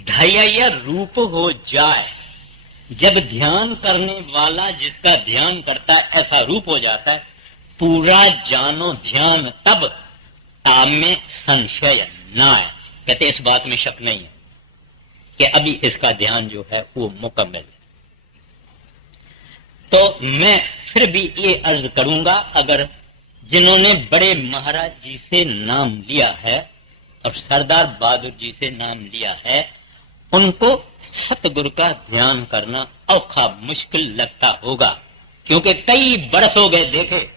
धैर्य रूप हो जाए, जब ध्यान करने वाला जिसका ध्यान करता है ऐसा रूप हो जाता है, पूरा जानो ध्यान तब ताम में संशय ना है। कहते इस बात में शक नहीं है कि अभी इसका ध्यान जो है वो मुकम्मल है। तो मैं फिर भी ये अर्ज करूंगा, अगर जिन्होंने बड़े महाराज जी से नाम लिया है और सरदार बहादुर जी से नाम लिया है, उनको सतगुरु का ध्यान करना औखा मुश्किल लगता होगा, क्योंकि कई बरस हो गए देखे।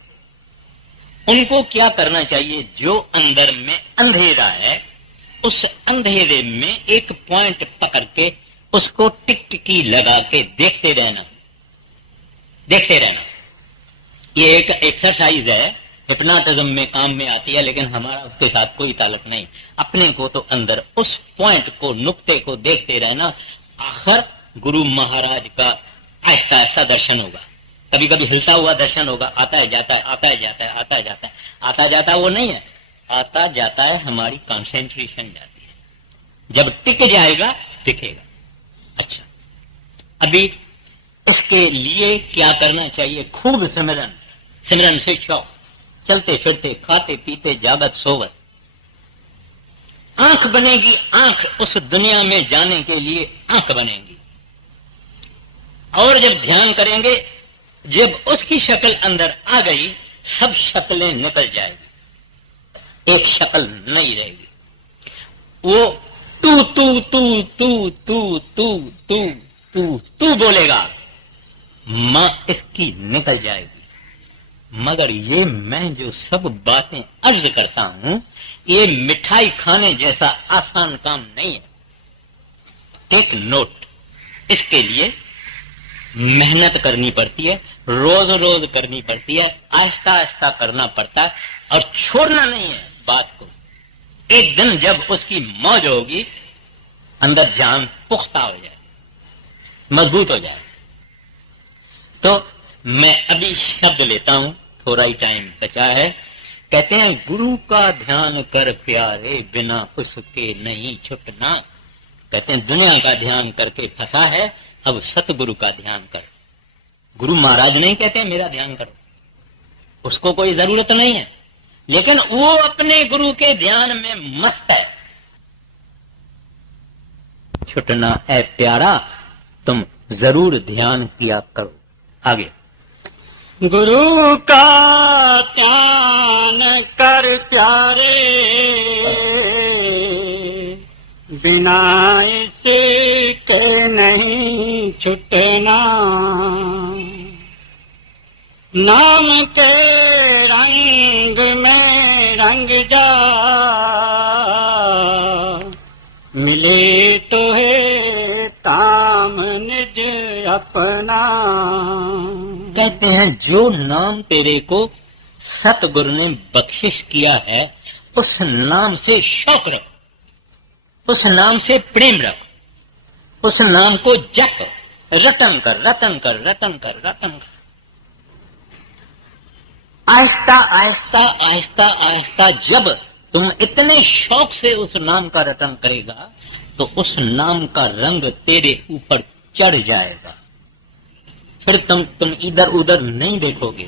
उनको क्या करना चाहिए? जो अंदर में अंधेरा है, उस अंधेरे में एक पॉइंट पकड़ के उसको टिकटिकी लगा के देखते रहना, देखते रहना। ये एक एक्सरसाइज है, हिप्नोटिज्म में काम में आती है, लेकिन हमारा उसके साथ कोई ताल्लुक नहीं। अपने को तो अंदर उस पॉइंट को, नुक्ते को देखते रहना। आखिर गुरु महाराज का आहिस्ता आहिस्ता दर्शन होगा। कभी कभी हिलता हुआ दर्शन होगा, आता है जाता है, आता है जाता है, आता है जाता है। आता जाता वो नहीं है, आता जाता है हमारी कंसेंट्रेशन जाती है। जब टिक जाएगा दिखेगा। अच्छा, अभी इसके लिए क्या करना चाहिए? खूब सिमरन, सिमरन से शौक, चलते फिरते, खाते पीते, जागत सोवत। आंख बनेगी, आंख उस दुनिया में जाने के लिए आंख बनेगी। और जब ध्यान करेंगे, जब उसकी शक्ल अंदर आ गई, सब शक्लें निकल जाएगी, एक शक्ल नहीं रहेगी। वो तू तू तू तू तू तू तू तू तू बोलेगा, मां इसकी निकल जाएगी। मगर ये मैं जो सब बातें अर्ज करता हूं, ये मिठाई खाने जैसा आसान काम नहीं है। टेक नोट, इसके लिए मेहनत करनी पड़ती है, रोज रोज करनी पड़ती है, आहिस्ता आहिस्ता करना पड़ता है, और छोड़ना नहीं है बात को। एक दिन जब उसकी मौज होगी, अंदर जान पुख्ता हो जाए, मजबूत हो जाए। तो मैं अभी शब्द लेता हूं, थोड़ा ही टाइम बचा है। कहते हैं, गुरु का ध्यान कर प्यारे, बिना उसके नहीं छुटना। कहते हैं, दुनिया का ध्यान करके फंसा है, अब सतगुरु का ध्यान कर। गुरु महाराज नहीं कहते मेरा ध्यान करो, उसको कोई जरूरत नहीं है, लेकिन वो अपने गुरु के ध्यान में मस्त है। छुटना है प्यारा, तुम जरूर ध्यान किया करो। आगे, गुरु का ध्यान कर प्यारे, बिना इसके नहीं छुटना। नाम के रंग में रंग जा, मिले तो है ताम निज अपना। कहते हैं, जो नाम तेरे को सतगुरु ने बख्शिश किया है, उस नाम से शौक रख, उस नाम से प्रेम रख, उस नाम को जप, रटन कर, रटन कर, रटन कर, रटन कर। आहिस्ता आहिस्ता आहिस्ता आहिस्ता जब तुम इतने शौक से उस नाम का रटन करेगा, तो उस नाम का रंग तेरे ऊपर चढ़ जाएगा। फिर तुम इधर उधर नहीं देखोगे।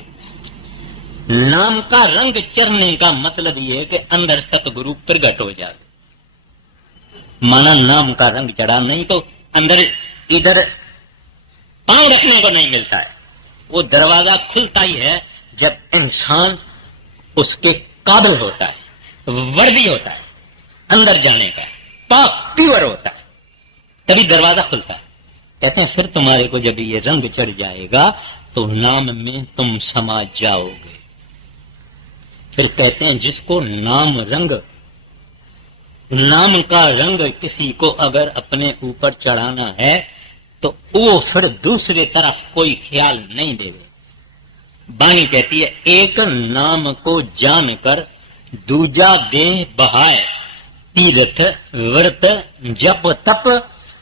नाम का रंग चढ़ने का मतलब यह है कि अंदर सतगुरु प्रगट हो जाए। माना नाम का रंग चढ़ा, नहीं तो अंदर इधर पांव रखने को नहीं मिलता है। वो दरवाजा खुलता ही है जब इंसान उसके काबिल होता है, वर्दी होता है अंदर जाने का, पाक प्योर होता है, तभी दरवाजा खुलता है। कहते हैं, फिर तुम्हारे को जब ये रंग चढ़ जाएगा तो नाम में तुम समा जाओगे। फिर कहते हैं, जिसको नाम रंग, नाम का रंग किसी को अगर अपने ऊपर चढ़ाना है, तो वो फिर दूसरी तरफ कोई ख्याल नहीं देवे। बानी कहती है, एक नाम को जानकर दूजा देह बहाए, तीर्थ व्रत जप तप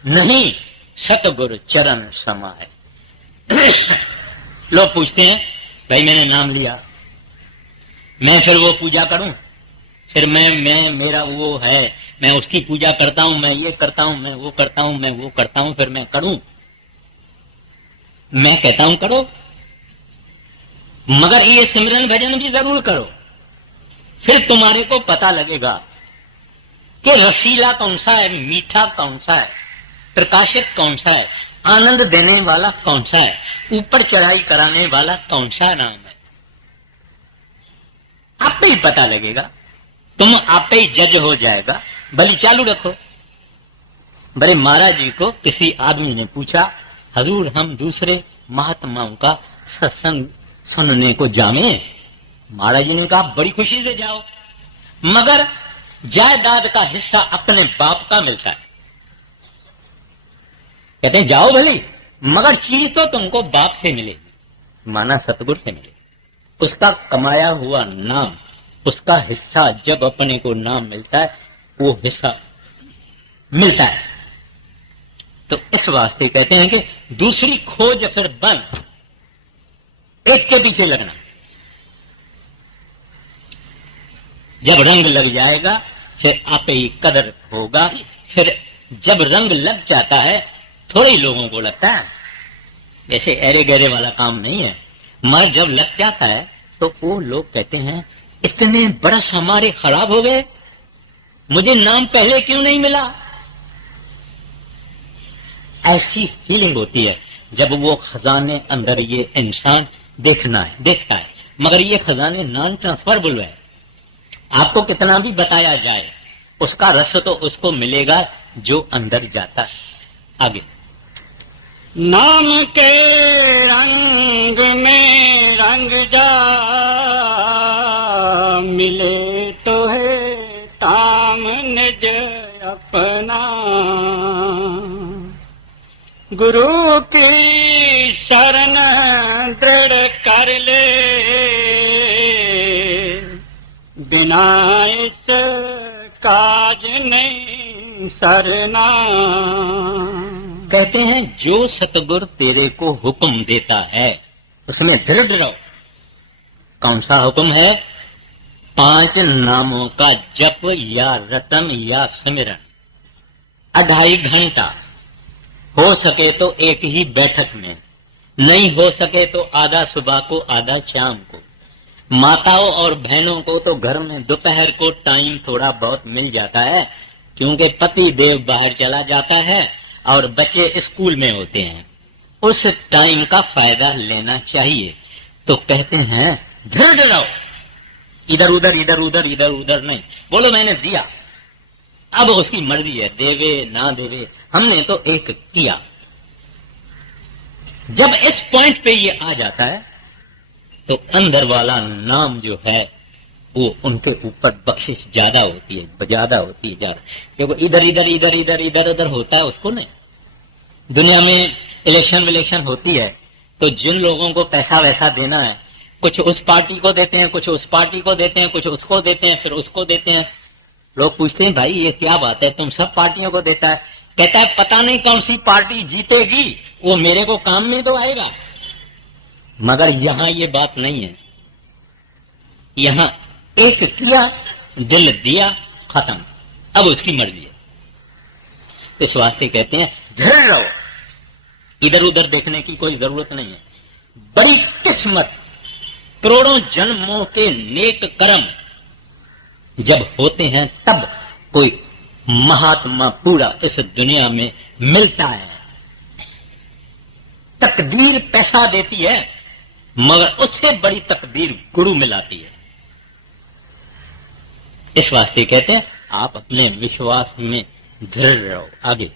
नहीं, सतगुरु चरण समाए। लोग पूछते हैं, भाई मैंने नाम लिया, मैं फिर वो पूजा करूं, फिर मैं मेरा वो है, मैं उसकी पूजा करता हूं, मैं ये करता हूं, मैं वो करता हूं, मैं वो करता हूं, फिर मैं करूं। मैं कहता हूं करो, मगर ये सिमरन भजन भी जरूर करो। फिर तुम्हारे को पता लगेगा कि रसीला कौन सा है, मीठा कौन सा है, प्रकाशित कौन सा है, आनंद देने वाला कौन सा है, ऊपर चढ़ाई कराने वाला कौन सा नाम है। आपको ही पता लगेगा, तुम आप ही जज हो जाएगा। बलि चालू रखो। बड़े महाराज जी को किसी आदमी ने पूछा, हजूर हम दूसरे महात्माओं का सत्संग सुनने को जावे। महाराज जी ने कहा, बड़ी खुशी से जाओ, मगर जायदाद का हिस्सा अपने बाप का मिलता है। कहते हैं, जाओ भली, मगर चीज तो तुमको बाप से मिलेगी, माना सतगुरु से मिलेगी। उसका कमाया हुआ नाम, उसका हिस्सा जब अपने को नाम मिलता है, वो हिस्सा मिलता है। तो इस वास्ते कहते हैं कि दूसरी खोज फिर बंद, एक के पीछे लगना। जब रंग लग जाएगा फिर आपे ही कदर होगा। फिर जब रंग लग जाता है, थोड़े ही लोगों को लगता है, ऐसे अरे गहरे वाला काम नहीं है, मगर जब लग जाता है तो वो लोग कहते हैं इतने बरस हमारे खराब हो गए, मुझे नाम पहले क्यों नहीं मिला। ऐसी फीलिंग होती है जब वो खजाने अंदर ये इंसान देखता है, मगर ये खजाने नॉन ट्रांसफरेबल है। आपको कितना भी बताया जाए, उसका रस तो उसको मिलेगा जो अंदर जाता है। आगे, नाम के रंग में रंग जा, मिले तो है ताम निज अपना। गुरु की शरण दृढ़ कर ले, बिना इस काज नहीं सरना। कहते हैं जो सतगुरु तेरे को हुक्म देता है उसमें दृढ़ रहो। कौन सा हुक्म है? 5 नामों का जप या रटन या सिमरन, 2.5 घंटा, हो सके तो एक ही बैठक में, नहीं हो सके तो आधा सुबह को आधा शाम को। माताओं और बहनों को तो घर में दोपहर को टाइम थोड़ा बहुत मिल जाता है, क्योंकि पति देव बाहर चला जाता है और बच्चे स्कूल में होते हैं। उस टाइम का फायदा लेना चाहिए। तो कहते हैं दृढ़ रहो, इधर उधर इधर उधर इधर उधर नहीं। बोलो मैंने दिया, अब उसकी मर्जी है, देवे ना देवे, हमने तो एक किया। जब इस पॉइंट पे ये आ जाता है तो अंदर वाला नाम जो है वो उनके ऊपर बख्शिश ज्यादा होती है, ज्यादा होती है, ज्यादा। क्योंकि इधर इधर इधर इधर इधर उधर होता है उसको नहीं। दुनिया में इलेक्शन होती है तो जिन लोगों को पैसा वैसा देना है, कुछ उस पार्टी को देते हैं, कुछ उस पार्टी को देते हैं, कुछ उसको देते हैं, फिर उसको देते हैं। लोग पूछते हैं भाई ये क्या बात है, तुम सब पार्टियों को देता है? कहता है पता नहीं कौन सी पार्टी जीतेगी, वो मेरे को काम में तो आएगा। मगर यहां ये बात नहीं है। यहां एक किया, दिल दिया, खत्म, अब उसकी मर्जी है। इस वास्ते कहते हैं धैर्य रहो, इधर उधर देखने की कोई जरूरत नहीं है। बड़ी किस्मत, करोड़ों जन्मों के नेक कर्म जब होते हैं तब कोई महात्मा पूरा इस दुनिया में मिलता है। तकदीर पैसा देती है, मगर उससे बड़ी तकदीर गुरु मिलाती है। इस वास्ते कहते हैं आप अपने विश्वास में दृढ़ रहो। आगे,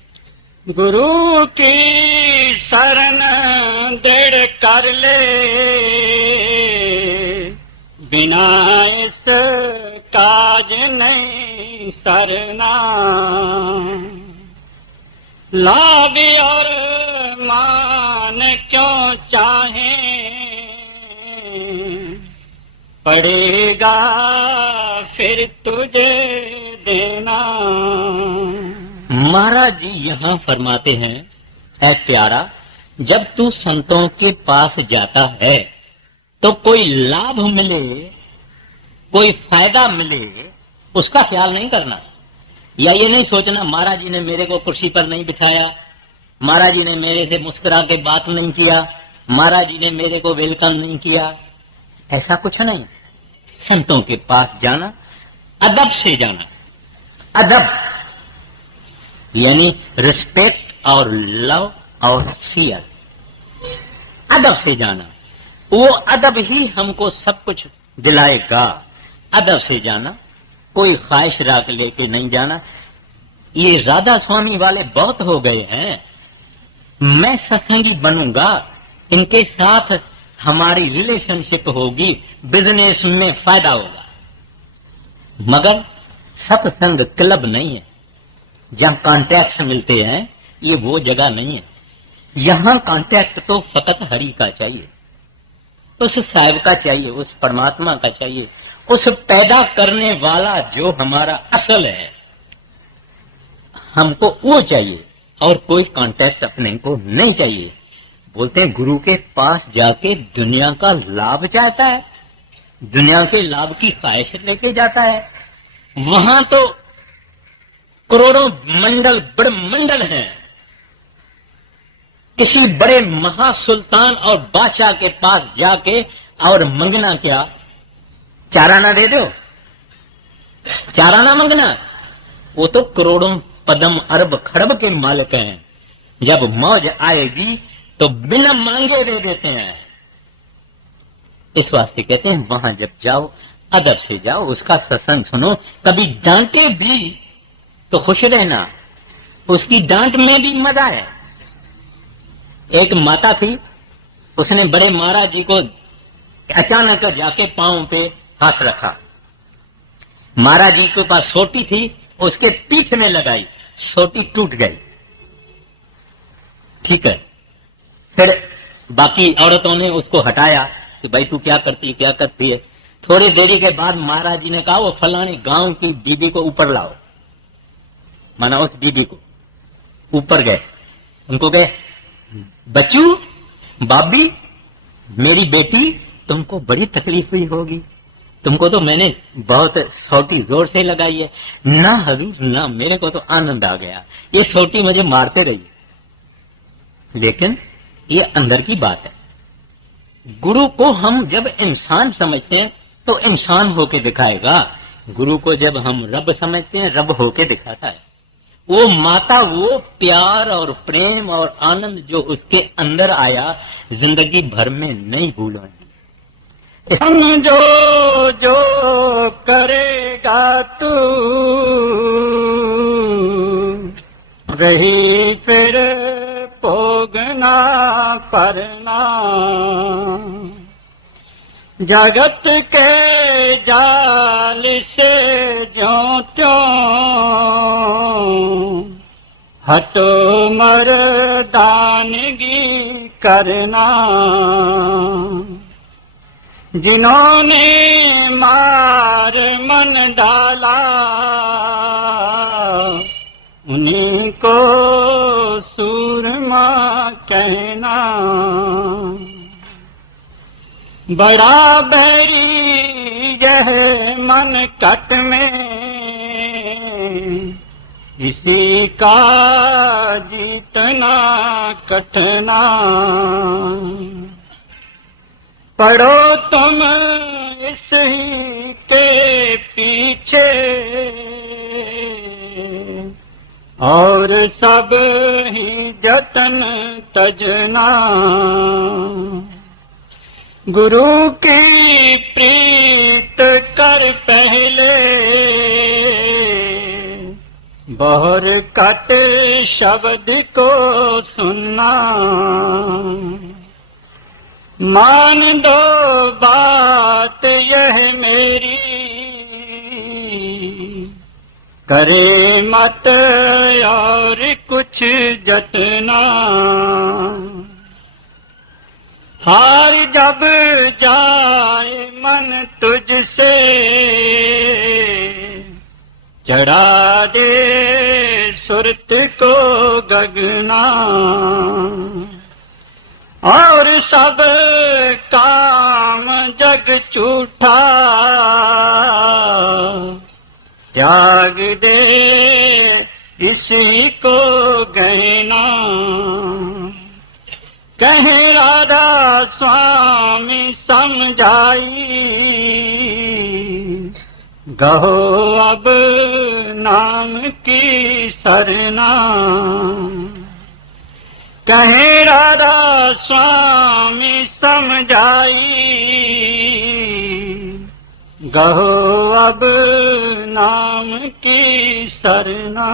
गुरु की शरण दृढ़ कर ले, बिना इस काज नहीं सरना। लाभ और मान क्यों चाहे, पड़ेगा फिर तुझे देना। महाराज जी यहां फरमाते हैं, ऐ प्यारा, जब तू संतों के पास जाता है तो कोई लाभ मिले, कोई फायदा मिले, उसका ख्याल नहीं करना। या ये नहीं सोचना महाराज जी ने मेरे को कुर्सी पर नहीं बिठाया, महाराज जी ने मेरे से मुस्कुरा के बात नहीं किया, महाराज जी ने मेरे को वेलकम नहीं किया। ऐसा कुछ नहीं। संतों के पास जाना, अदब से जाना। अदब यानी रिस्पेक्ट और लव और फियर, अदब से जाना। वो अदब ही हमको सब कुछ दिलाएगा। अदब से जाना, कोई ख्वाहिश राख लेके नहीं जाना। ये राधा स्वामी वाले बहुत हो गए हैं, मैं सत्संगी बनूंगा, इनके साथ हमारी रिलेशनशिप होगी, बिजनेस में फायदा होगा। मगर सत्संग क्लब नहीं है जहां कॉन्टैक्ट मिलते हैं, ये वो जगह नहीं है। यहां कॉन्टैक्ट तो फकत हरि का चाहिए, उस साहिब का चाहिए, उस परमात्मा का चाहिए, उस पैदा करने वाला जो हमारा असल है, हमको वो चाहिए और कोई कांटेक्ट अपने को नहीं चाहिए। बोलते हैं गुरु के पास जाके दुनिया का लाभ चाहता है, दुनिया के लाभ की ख्वाहिश लेके जाता है। वहां तो करोड़ों मंडल बड़े मंडल हैं। किसी बड़े महासुल्तान और बादशाह के पास जाके और मंगना क्या, चाराना दे दो, चाराना मंगना। वो तो करोड़ों पदम अरब खरब के मालिक हैं। जब मौज आएगी तो बिना मांगे दे देते हैं। इस वास्ते कहते हैं वहां जब जाओ अदब से जाओ, उसका सत्संग सुनो। कभी डांटे भी तो खुश रहना, उसकी डांट में भी मजा है। एक माता थी, उसने बड़े महाराज जी को अचानक जाके पांव पे हाथ रखा। महाराज जी के पास सोटी थी, उसके पीठ में लगाई, सोटी टूट गई। ठीक है, फिर बाकी औरतों ने उसको हटाया कि भाई तू क्या करती है। थोड़ी देरी के बाद महाराज जी ने कहा वो फलाने गांव की बीबी को ऊपर लाओ। माना उस बीबी को ऊपर गए, उनको कहे बच्चू, बाबी, मेरी बेटी, तुमको बड़ी तकलीफ हुई होगी, तुमको तो मैंने बहुत सोटी जोर से लगाई है। ना हजूर ना, मेरे को तो आनंद आ गया, ये सोटी मुझे मारते रही। लेकिन ये अंदर की बात है। गुरु को हम जब इंसान समझते हैं तो इंसान होके दिखाएगा, गुरु को जब हम रब समझते हैं रब होके दिखाता है। वो माता, वो प्यार और प्रेम और आनंद जो उसके अंदर आया, जिंदगी भर में नहीं भूलेंगे। समझो जो करेगा तू, रही फिर भोगना परना। जगत के जाल से ज्यों त्यों हटो मर्दानगी करना। जिन्होंने मार मन डाला, उन्हीं को सूरमा कहना। बड़ा बैरी यह मन कट में, इसी का जीतना कठना। पढ़ो तुम इस ही के पीछे, और सब ही जतन तजना। गुरु की प्रीत कर पहले, बहुर कट शब्द को सुनना। मान दो बात यह मेरी, करे मत और कुछ जतना। हार जब जाए मन तुझसे, चढ़ा दे सुरत को गगना। और सब काम जग झूठा, त्याग दे इसी को गहना। कहे राधा स्वामी समझाई, गहो अब नाम की सरना। कहे राधा स्वामी समझाई, गहो अब नाम की सरना।